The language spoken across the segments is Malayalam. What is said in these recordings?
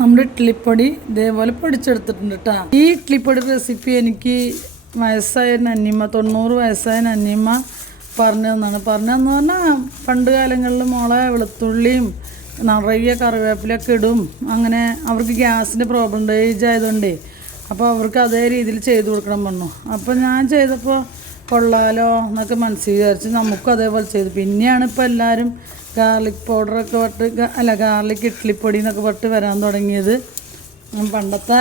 നമ്മുടെ ഇഡ്ലിപ്പൊടി ഇതേപോലെ പൊടിച്ചെടുത്തിട്ടുണ്ട് കേട്ടോ ഈ ഇഡ്ലിപ്പൊടി റെസിപ്പി എനിക്ക് വയസ്സായ നന്നിമ്മ തൊണ്ണൂറ് വയസ്സായ നന്നിമ്മ പറഞ്ഞു തന്നാണ്. പറഞ്ഞു തന്നു പറഞ്ഞാൽ പണ്ട് കാലങ്ങളിൽ മോളെ വെളുത്തുള്ളിയും നിറയെ കറിവേപ്പിലൊക്കെ ഇടും. അങ്ങനെ അവർക്ക് ഗ്യാസിന്റെ പ്രോബ്ലം ഡേജ് ആയതുകൊണ്ടേ. അപ്പോൾ അവർക്ക് അതേ രീതിയിൽ ചെയ്തു കൊടുക്കണം പറഞ്ഞു. അപ്പോൾ ഞാൻ ചെയ്തപ്പോൾ കൊള്ളാലോ എന്നൊക്കെ മനസ്സിൽ വിചാരിച്ച് നമുക്കും അതേപോലെ ചെയ്തു. പിന്നെയാണ് ഇപ്പോൾ എല്ലാവരും ഗാർലിക് പൗഡറൊക്കെ പട്ട് അല്ല ഗാർലിക് ഇഡ്ലിപ്പൊടി എന്നൊക്കെ പട്ട് വരാൻ തുടങ്ങിയത്. പണ്ടത്തെ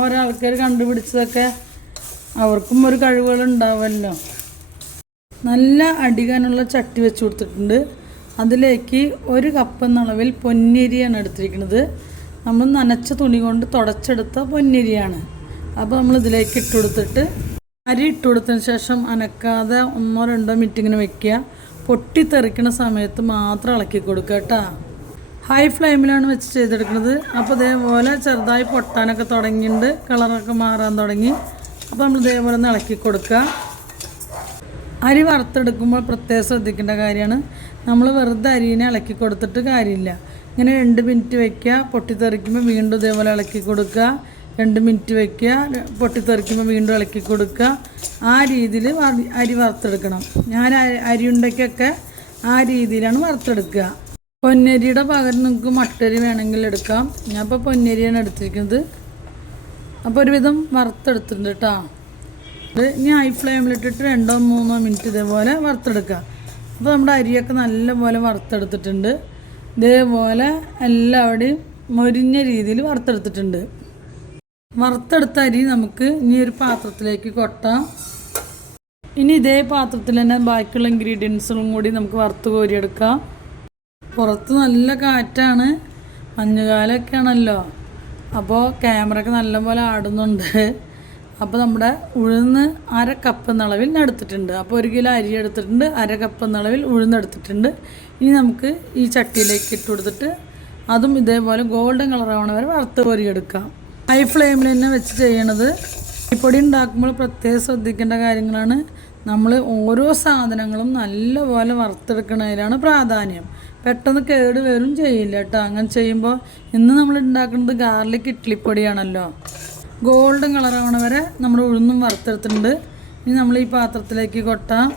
ഓരോ ആൾക്കാർ കണ്ടുപിടിച്ചതൊക്കെ അവർക്കും ഒരു കഴിവുകൾ ഉണ്ടാവുമല്ലോ നല്ല അടികാനുള്ള ചട്ടി വെച്ച് കൊടുത്തിട്ടുണ്ട്. അതിലേക്ക് ഒരു കപ്പ് എന്നളവിൽ പൊന്നിരിയാണ് എടുത്തിരിക്കുന്നത്. നമ്മൾ നനച്ച തുണി കൊണ്ട് തുടച്ചെടുത്ത പൊന്നിരിയാണ്. അപ്പോൾ നമ്മൾ ഇതിലേക്ക് ഇട്ട് കൊടുത്തിട്ട് അരി ഇട്ട് കൊടുത്തതിന് ശേഷം അനക്കാതെ ഒന്നോ രണ്ടോ മിനിറ്റ് ഇങ്ങനെ വെക്കുക. പൊട്ടിത്തെറിക്കണ സമയത്ത് മാത്രം ഇളക്കി കൊടുക്കുക കേട്ടോ. ഹൈ ഫ്ലെയിമിലാണ് വെച്ച് ചെയ്തെടുക്കുന്നത്. അപ്പോൾ ഇതേപോലെ ചെറുതായി പൊട്ടാനൊക്കെ തുടങ്ങിയിട്ടുണ്ട്. കളറൊക്കെ മാറാൻ തുടങ്ങി. അപ്പോൾ നമ്മൾ ഇതേപോലെ ഒന്ന് ഇളക്കി കൊടുക്കുക. അരി വറുത്തെടുക്കുമ്പോൾ പ്രത്യേകം ശ്രദ്ധിക്കേണ്ട കാര്യമാണ്. നമ്മൾ വെറുതെ അരിനെ ഇളക്കി കൊടുത്തിട്ട് കാര്യമില്ല. ഇങ്ങനെ രണ്ട് മിനിറ്റ് വയ്ക്കുക പൊട്ടിത്തെറിക്കുമ്പോൾ വീണ്ടും ഇതേപോലെ ഇളക്കി കൊടുക്കുക. രണ്ട് മിനിറ്റ് വയ്ക്കുക പൊട്ടിത്തെറിക്കുമ്പോൾ വീണ്ടും ഇളക്കി കൊടുക്കുക. ആ രീതിയിൽ അരി വറുത്തെടുക്കണം. ഞാൻ അരി- അരിയുണ്ടയ്ക്കൊക്കെ ആ രീതിയിലാണ് വറുത്തെടുക്കുക. പൊന്നരിയുടെ പകരം നിങ്ങൾക്ക് മട്ടരി വേണമെങ്കിൽ എടുക്കാം. ഞാൻ ഇപ്പോൾ പൊന്നരിയാണ് എടുത്തിരിക്കുന്നത്. അപ്പോൾ ഒരുവിധം വറുത്തെടുത്തിട്ടുണ്ട് കേട്ടോ ഇനി ഹൈ ഫ്ലെയിമിലിട്ടിട്ട് രണ്ടോ മൂന്നോ മിനിറ്റ് ഇതേപോലെ വറുത്തെടുക്കുക. അപ്പോൾ നമ്മുടെ അരിയൊക്കെ നല്ലപോലെ വറുത്തെടുത്തിട്ടുണ്ട്. ഇതേപോലെ എല്ലാവരുടെയും മൊരിഞ്ഞ രീതിയിൽ വറുത്തെടുത്തിട്ടുണ്ട്. വറുത്തെടുത്ത അരി നമുക്ക് ഇനി ഒരു പാത്രത്തിലേക്ക് കൊട്ടാം. ഇനി ഇതേ പാത്രത്തിൽ തന്നെ ബാക്കിയുള്ള ഇൻഗ്രീഡിയൻസും കൂടി നമുക്ക് വറുത്ത് കോരിയെടുക്കാം. പുറത്ത് നല്ല കാറ്റാണ്. മഞ്ഞുകാലമൊക്കെ ആണല്ലോ അപ്പോൾ ക്യാമറയൊക്കെ നല്ലപോലെ ആടുന്നുണ്ട്. അപ്പോൾ നമ്മുടെ ഉഴുന്ന് അര കപ്പ് എന്നളവിൽ എടുത്തിട്ടുണ്ട്. അപ്പോൾ ഒരു കിലോ അരി എടുത്തിട്ടുണ്ട്. അര കപ്പ് എന്നളവിൽ ഉഴുന്നെടുത്തിട്ടുണ്ട് ഇനി നമുക്ക് ഈ ചട്ടിയിലേക്ക് ഇട്ട് കൊടുത്തിട്ട് അതും ഇതേപോലെ ഗോൾഡൻ കളറാവണ വരെ വറുത്ത് കോരിയെടുക്കാം. ഹൈ ഫ്ലെയിമിൽ തന്നെ വെച്ച് ചെയ്യണത്. പൊടി ഉണ്ടാക്കുമ്പോൾ പ്രത്യേകം ശ്രദ്ധിക്കേണ്ട കാര്യങ്ങളാണ്. നമ്മൾ ഓരോ സാധനങ്ങളും നല്ലപോലെ വറുത്തെടുക്കുന്നതിലാണ് പ്രാധാന്യം. പെട്ടെന്ന് കേട് വരും ചെയ്യില്ല കേട്ടോ. അങ്ങനെ ചെയ്യുമ്പോൾ ഇന്ന് നമ്മൾ ഉണ്ടാക്കുന്നത് ഗാർലിക് ഇഡ്ഡലിപ്പൊടിയാണല്ലോ ഗോൾഡൻ കളറാവണ വരെ നമ്മൾ ഉഴുന്നും വറുത്തെടുത്തിട്ടുണ്ട്. ഇനി നമ്മൾ ഈ പാത്രത്തിലേക്ക് കൊട്ടാം.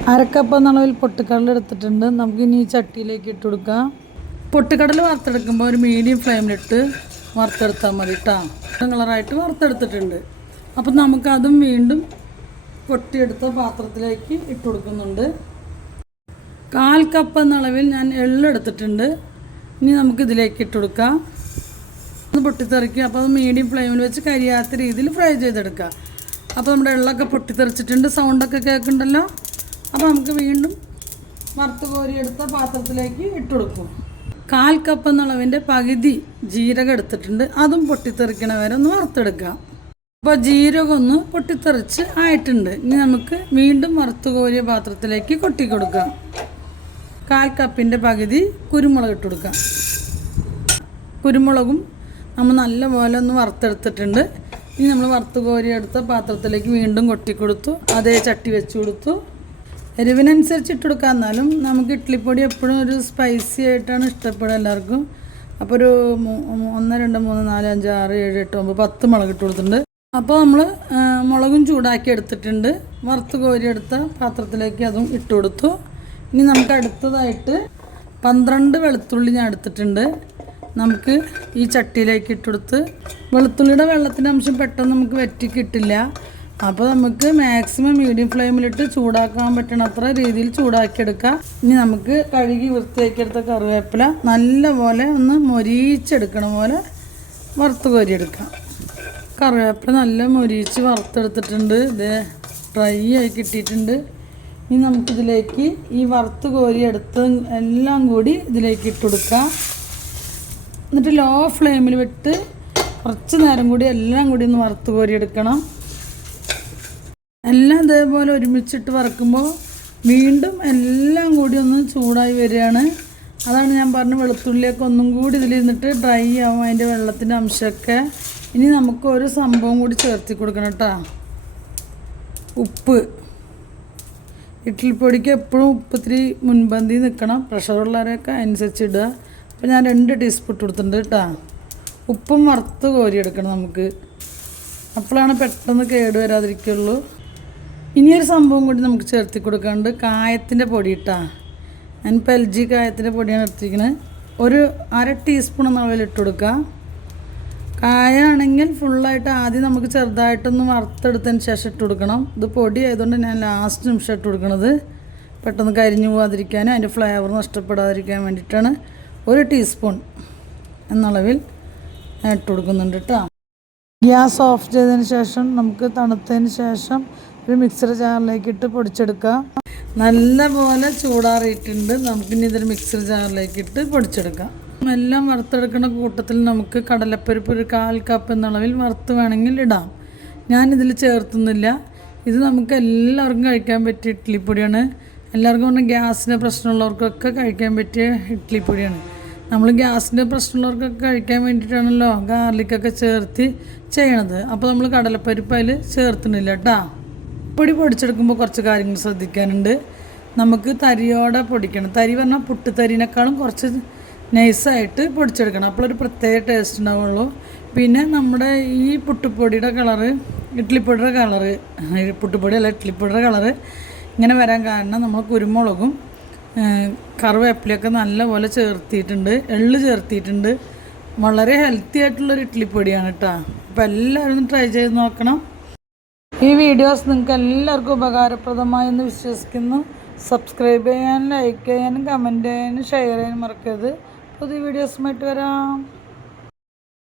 അരക്കപ്പം എന്ന അളവിൽ നമുക്കിനി എടുത്തിട്ടുണ്ട്. നമുക്ക് ഇനി ഈ ചട്ടിയിലേക്ക് ഇട്ട് കൊടുക്കാം. പൊട്ടിക്കടല വറുത്തെടുക്കുമ്പോൾ ഒരു മീഡിയം ഫ്ലെയിമിലിട്ട് വറുത്തെടുത്താൽ മതി കേട്ടോ കളറായിട്ട് വറുത്തെടുത്തിട്ടുണ്ട്. അപ്പം നമുക്കതും വീണ്ടും പൊട്ടിയെടുത്ത പാത്രത്തിലേക്ക് ഇട്ട് കൊടുക്കുന്നുണ്ട്. കാൽ കപ്പ് എന്ന അളവിൽ ഞാൻ എള്ളെടുത്തിട്ടുണ്ട് ഇനി നമുക്ക് ഇതിലേക്ക് ഇട്ട് കൊടുക്കാം. ഒന്ന് പൊട്ടിത്തെറിക്കുക. അപ്പോൾ അത് മീഡിയം ഫ്ലെയിമിൽ വെച്ച് കരിയാത്ത രീതിയിൽ ഫ്രൈ ചെയ്തെടുക്കുക. അപ്പോൾ നമ്മുടെ എള്ളൊക്കെ പൊട്ടിത്തെറിച്ചിട്ടുണ്ട്. സൗണ്ടൊക്കെ കേൾക്കുന്നുണ്ടല്ലോ. അപ്പോൾ നമുക്ക് വീണ്ടും വറുത്ത് കോരിയെടുത്ത പാത്രത്തിലേക്ക് ഇട്ട് കൊടുക്കും. കാൽ കപ്പ് എന്നുള്ളതിന്റെ പകുതി ജീരകം എടുത്തിട്ടുണ്ട്. അതും പൊട്ടിത്തെറിക്കണ വരെ ഒന്ന് വറുത്തെടുക്കാം. അപ്പോൾ ജീരകം ഒന്ന് പൊട്ടിത്തെറിച്ച് ആയിട്ടുണ്ട്. ഇനി നമുക്ക് വീണ്ടും വറുത്ത് കോരിയ പാത്രത്തിലേക്ക് കൊട്ടി കൊടുക്കാം കാൽ കപ്പിന്റെ പകുതി കുരുമുളക് ഇട്ട് കൊടുക്കാം. കുരുമുളകും നമ്മൾ നല്ലപോലെ ഒന്ന് വറുത്തെടുത്തിട്ടുണ്ട്. ഇനി നമ്മൾ വറുത്ത് കോരി എടുത്ത പാത്രത്തിലേക്ക് വീണ്ടും കൊട്ടിക്കൊടുത്തു. അതേ ചട്ടി വെച്ച് കൊടുത്തു. എരിവിനനുസരിച്ച് എന്നാലും നമുക്ക് ഇഡ്ഡലിപ്പൊടി എപ്പോഴും ഒരു സ്പൈസി ആയിട്ടാണ് ഇഷ്ടപ്പെടുക എല്ലാവർക്കും. അപ്പോൾ ഒരു ഒന്ന് രണ്ട് മൂന്ന് നാല് അഞ്ച് ആറ് ഏഴ് എട്ട് ഒമ്പത് പത്ത് മുളക് ഇട്ട് കൊടുത്തിട്ടുണ്ട്. അപ്പോൾ നമ്മൾ മുളകും ചൂടാക്കി എടുത്തിട്ടുണ്ട്. വറുത്ത് കോരിയെടുത്ത പാത്രത്തിലേക്ക് അതും ഇട്ട് കൊടുത്തു. ഇനി നമുക്ക് അടുത്തതായിട്ട് പന്ത്രണ്ട് വെളുത്തുള്ളി ഞാൻ എടുത്തിട്ടുണ്ട്. നമുക്ക് ഈ ചട്ടിയിലേക്ക് ഇട്ടെടുത്ത് വെളുത്തുള്ളിയുടെ വെള്ളത്തിന്റെ അംശം പെട്ടെന്ന് നമുക്ക് വറ്റി കിട്ടില്ല അപ്പോൾ നമുക്ക് മാക്സിമം മീഡിയം ഫ്ലെയിമിലിട്ട് ചൂടാക്കാൻ പറ്റണത്ര രീതിയിൽ ചൂടാക്കിയെടുക്കാം. ഇനി നമുക്ക് കഴുകി വൃത്തിയാക്കിയെടുത്ത കറിവേപ്പില നല്ലപോലെ ഒന്ന് മൊരിയിച്ചെടുക്കണ പോലെ വറുത്ത് കോരിയെടുക്കാം. കറിവേപ്പില നല്ല മൊരിയിച്ച് വറുത്തെടുത്തിട്ടുണ്ട്. ഇത് ഡ്രൈ ആയി കിട്ടിയിട്ടുണ്ട്. ഇനി നമുക്കിതിലേക്ക് ഈ വറുത്ത് കോരിയെടുത്ത് എല്ലാം കൂടി ഇതിലേക്ക് ഇട്ട് കൊടുക്കാം. എന്നിട്ട് ലോ ഫ്ലെയിമിൽ വിട്ട് കുറച്ച് നേരം കൂടി എല്ലാം കൂടി ഒന്ന് വറുത്ത് കോരിയെടുക്കണം. എല്ലാം ഇതേപോലെ ഒരുമിച്ചിട്ട് വറക്കുമ്പോൾ വീണ്ടും എല്ലാം കൂടി ഒന്ന് ചൂടായി വരികയാണ്. അതാണ് ഞാൻ പറഞ്ഞ വെളുത്തുള്ളിയൊക്കെ ഒന്നും കൂടി ഇതിലിരുന്നിട്ട് ഡ്രൈ ആവും അതിന്റെ വെള്ളത്തിന്റെ അംശമൊക്കെ. ഇനി നമുക്ക് ഒരു സംഭവം കൂടി ചേർത്തി കൊടുക്കണം കേട്ടോ. ഉപ്പ്. ഇഡ്ഡലിപ്പൊടിക്ക് എപ്പോഴും ഉപ്പ് ഇത്തിരി മുൻപന്തി നിൽക്കണം പ്രഷറുള്ളവരൊക്കെ അനുസരിച്ച് ഇടുക. അപ്പോൾ ഞാൻ രണ്ട് ടീസ്പൂൺ കൊടുത്തിട്ടുണ്ട് കേട്ടോ. ഉപ്പും വറുത്ത് കോരിയെടുക്കണം നമുക്ക്. അപ്പോഴാണ് പെട്ടെന്ന് കേട് വരാതിരിക്കുള്ളൂ ഇനിയൊരു സംഭവം കൂടി നമുക്ക് ചേർത്തി കൊടുക്കാനുണ്ട്. കായത്തിന്റെ പൊടി ഇട്ടാ. ഞാനിപ്പോൾ എൽ ജി കായത്തിന്റെ പൊടിയാണ് എടുത്തിരിക്കുന്നത് ഒരു അര ടീസ്പൂൺ എന്ന അളവിൽ ഇട്ട് കൊടുക്കുക കായാണെങ്കിൽ ഫുള്ളായിട്ട് ആദ്യം നമുക്ക് ചെറുതായിട്ടൊന്ന് വറുത്തെടുത്തതിന് ശേഷം ഇട്ട് കൊടുക്കണം. ഇത് പൊടി ആയതുകൊണ്ട് ഞാൻ ലാസ്റ്റ് നിമിഷം ഇട്ട് കൊടുക്കണത്. പെട്ടെന്ന് കരിഞ്ഞു പോകാതിരിക്കാനും അതിന്റെ ഫ്ലേവർ നഷ്ടപ്പെടാതിരിക്കാൻ വേണ്ടിയിട്ടാണ്. ഒരു ടീസ്പൂൺ എന്നളവിൽ ഇട്ട് കൊടുക്കുന്നുണ്ട് കേട്ടോ. ഗ്യാസ് ഓഫ് ചെയ്തതിന് ശേഷം നമുക്ക് തണുത്തതിന് ശേഷം ഒരു മിക്സർ ജാറിലേക്ക് ഇട്ട് പൊടിച്ചെടുക്കാം. നല്ല പോലെ ചൂടാറിയിട്ടുണ്ട്. നമുക്കിനി ഇതൊരു മിക്സർ ജാറിലേക്ക് ഇട്ട് പൊടിച്ചെടുക്കാം. എല്ലാം വറുത്തെടുക്കുന്ന കൂട്ടത്തിൽ നമുക്ക് കടലപ്പരിപ്പ് ഒരു കാൽ കപ്പ് എന്നളവിൽ വറുത്ത് വേണമെങ്കിൽ ഇടാം. ഞാനിതിൽ ചേർത്തുന്നില്ല. ഇത് നമുക്ക് എല്ലാവർക്കും കഴിക്കാൻ പറ്റിയ ഇഡ്ഡലിപ്പൊടിയാണ് എല്ലാവർക്കും പറഞ്ഞാൽ ഗ്യാസിന്റെ പ്രശ്നമുള്ളവർക്കൊക്കെ കഴിക്കാൻ പറ്റിയ ഇഡ്ഡലിപ്പൊടിയാണ് നമ്മൾ ഗ്യാസിന്റെ പ്രശ്നമുള്ളവർക്കൊക്കെ കഴിക്കാൻ വേണ്ടിയിട്ടാണല്ലോ ഗാർലിക്കൊക്കെ ചേർത്ത് ചെയ്യണത്. അപ്പോൾ നമ്മൾ കടലപ്പരിപ്പ് അതിൽ ചേർത്തുന്നില്ല കേട്ടോ. പൊടി പൊടിച്ചെടുക്കുമ്പോൾ കുറച്ച് കാര്യങ്ങൾ ശ്രദ്ധിക്കാനുണ്ട്. നമുക്ക് തരിയോടെ പൊടിക്കണം. തരി പറഞ്ഞാൽ പുട്ടുതരിനേക്കാളും കുറച്ച് നൈസായിട്ട് പൊടിച്ചെടുക്കണം. അപ്പോഴൊരു പ്രത്യേക ടേസ്റ്റ് ഉണ്ടാവുള്ളൂ. പിന്നെ നമ്മുടെ ഈ പുട്ടുപൊടിയുടെ കളറ് ഇഡ്ലിപ്പൊടിയുടെ കളറ് പുട്ടുപൊടി അല്ല ഇഡ്ലിപ്പൊടിയുടെ കളറ് ഇങ്ങനെ വരാൻ കാരണം നമ്മൾ കുരുമുളകും കറിവേപ്പിലൊക്കെ നല്ലപോലെ ചേർത്തിയിട്ടുണ്ട്. എള്ള് ചേർത്തിയിട്ടുണ്ട്. വളരെ ഹെൽത്തി ആയിട്ടുള്ളൊരു ഇഡ്ഡലിപ്പൊടിയാണ് കേട്ടോ അപ്പോൾ എല്ലാവരും ട്രൈ ചെയ്ത് നോക്കണം. ഈ വീഡിയോസ് നിങ്ങൾക്ക് എല്ലാവർക്കും ഉപകാരപ്രദമായി എന്ന് വിശ്വസിക്കുന്നു. സബ്സ്ക്രൈബ് ചെയ്യാനും ലൈക്ക് ചെയ്യാനും കമന്റ് ചെയ്യാനും ഷെയർ ചെയ്യാനും മറക്കരുത്. പുതിയ വീഡിയോസുമായിട്ട് വരാം.